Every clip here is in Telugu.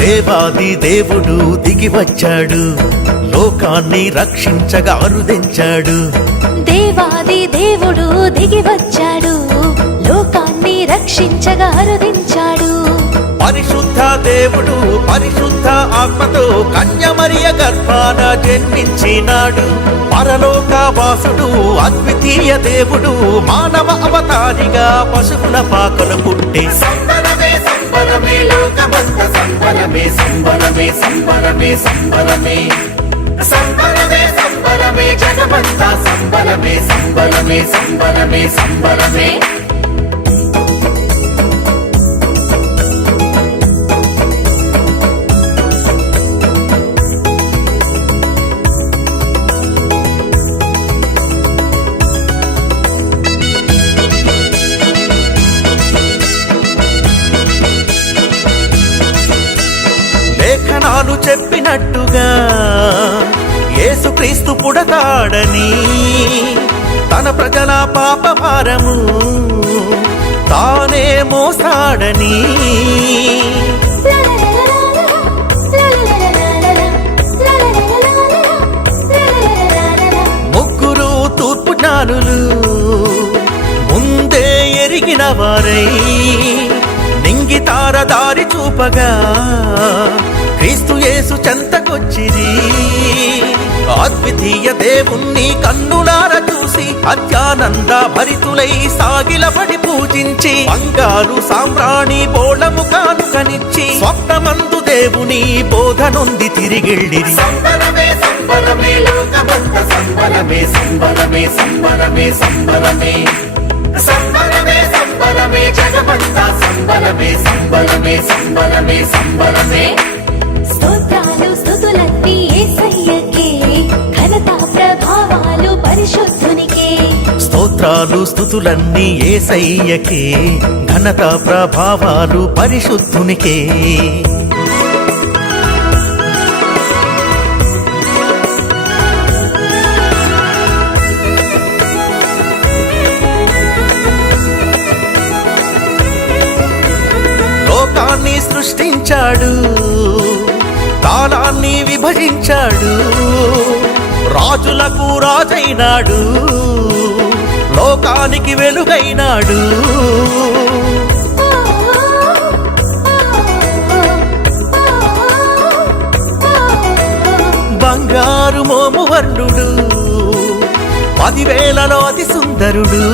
దేవాది దేవుడు దిగి వచ్చాడు, లోకాన్ని రక్షించగా అరుదించాడు. దేవాది దేవుడు దిగి వచ్చాడు, లోకాన్ని రక్షించగా అరుదించాడు. పరిశుద్ధ దేవుడు పరిశుద్ధ ఆత్మతో కన్యమరియ గర్భాన జన్మించినాడు. పరలోక వాసుడు అద్వితీయ దేవుడు మానవ అవతారిగా పశువుల పాకలు పుట్టి సంబరమే సంబరమే లోకమంత సంబరమే సంబరమే సంబరమే సంబరమే సంబరమే సంబరమే జగమంతా సంబరమే సంబరమే సంబరమే సంబరమే. లేఖనాలు చెప్పినట్టుగా యేసుక్రీస్తు పుడతాడని, తన ప్రజల పాప భారము తానే మోస్తాడని. ముగ్గురు తూర్పు జ్ఞానులు ముందే ఎరిగిన వారై నింగితార దారి చూపగా క్రీస్తు యేసు చెంతకొచ్చిరి. అద్వితీయ దేవుణ్ణి కన్నులార చూసి అత్యానంద భరితులై సాగిలపడి పూజించి బంగారు సామ్రాణి బోళము కానుకనిచ్చి స్వప్నమందు దేవుని బోధనుంది తిరిగిళ్ళిరి. సంబరమే సంబరమే లోకమంత సంబరమే సంబరమే సంబరమే సంబరమే సంబరమే సంబరమే జగమంతా సంబరమే సంబరమే సంబరమే సంబరమే. స్తోత్రాలు స్తుతులన్నీ యేసయ్యకే, ఘనత ప్రభావాలు పరిశుద్ధునికే. స్తోత్రాలు స్తుతులన్నీ యేసయ్యకే, ఘనత ప్రభావాలు పరిశుద్ధునికే. లోకాన్ని సృష్టించాడు, కాలాన్ని విభజించాడు, రాజులకు రాజైనాడు, లోకానికి వెలుగైనాడు. బంగారు మోము వర్ణుడు, 10,000లో అతి సుందరుడు,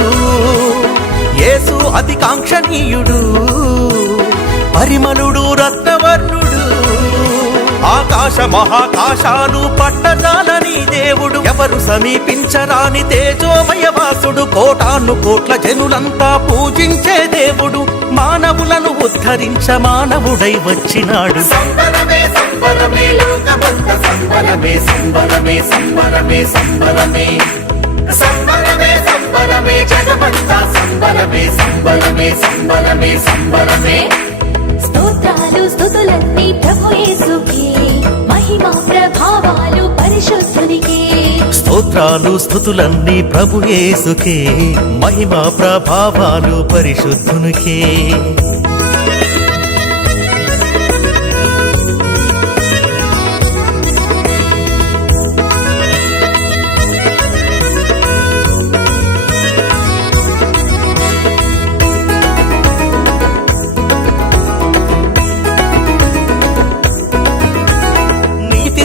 యేసు అతి కాంక్షణీయుడు, పరిమళుడు రత్నవర్ణుడు. ఆకాశ మహాకాశాలు పట్టజాలని దేవుడు, ఎవరు సమీపించరాని తేజోమయవాసుడు, కోటాను కోట్ల జనులంతా పూజించే దేవుడు, మానవులను ఉద్ధరించ మానవుడై వచ్చినాడు. సంబరమే సంబరమే లోకమంత సంబరమే సంబరమే సంబరమే సంబరమే సంబరమే సంబరమే జగమంతా సంబరమే సంబరమే సంబరమే సంబరమే. స్తోత్రాలు స్తుతులన్నీ ప్రభు యేసుకే, మహిమ ప్రభావాలు పరిశుద్ధునికే. స్తోత్రాలు స్తుతులన్నీ ప్రభు యేసుకే, మహిమ ప్రభావాలు పరిశుద్ధునికే.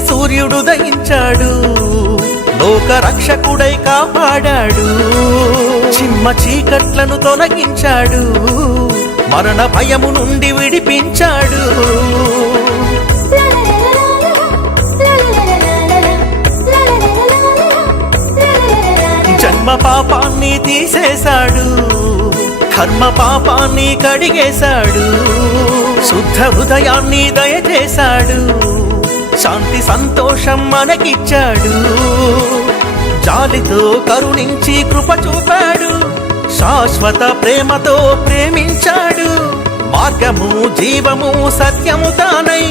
సూర్యుడు దయించాడు, లోక రక్షకుడై కాపాడాడు, చిమ్మ చీకట్లను తొలగించాడు, మరణ భయము నుండి విడిపించాడు. జన్మ పాపాన్ని తీసేశాడు, కర్మ పాపాన్ని కడిగేశాడు, శుద్ధ హృదయాన్ని దయచేశాడు, శాంతి సంతోషం మనకిచ్చాడు, జాలితో కరుణించి కృప చూపాడు, శాశ్వత ప్రేమతో ప్రేమించాడు, మార్గము జీవము సత్యము తానై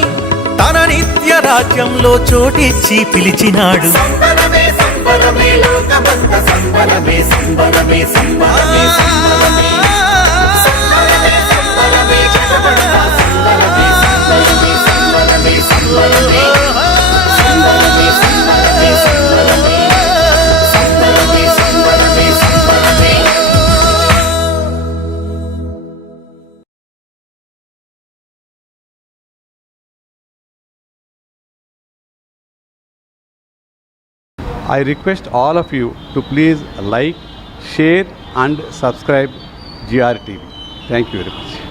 తన నిత్య రాజ్యంలో చోటిచ్చి పిలిచినాడు. సంబరమే సంబరమే లోకమంత సంబరమే సంబరమే సంబరమే సంబరమే సంబరమే సంబరమే జగమంతా సంబరమే సంబరమే సంబరమే I request all of you to please like, share and subscribe GR TV. Thank you very much.